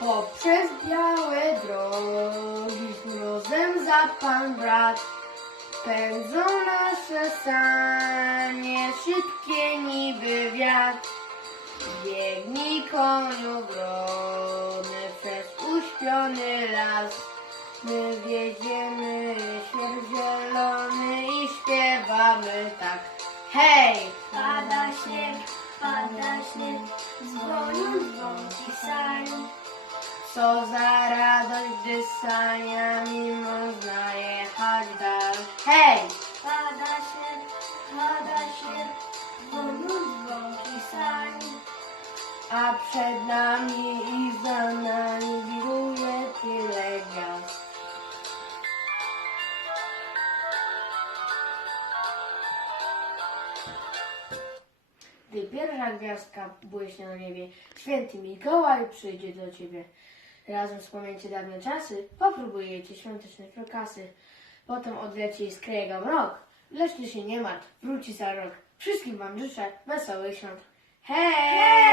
Poprzez białe drogi z mrozem za pan brat Pędzą nasze sanie, szybkie niby wiatr. Biegnij koniu brony przez uśpiony las. My wiedziemy świat zielony i śpiewamy tak. Hej! Pada śnieg, pada śnieg, Co za radość, gdy saniami można jechać dalej. Hej! Pada śnieg, pada śnieg, dzwonią dzwonki sań. A przed nami i za nami wiruje tyle gwiazd. Gdy pierwsza gwiazdka błyśnie na niebie, święty Mikołaj przyjdzie do ciebie. Razem wspomniecie dawne czasy, popróbujecie świąteczne prokasy. Potem odleci i skryje go mrok. Lecz się nie martw, wróci za rok. Wszystkim wam życzę wesołych świąt. Hej! Hej!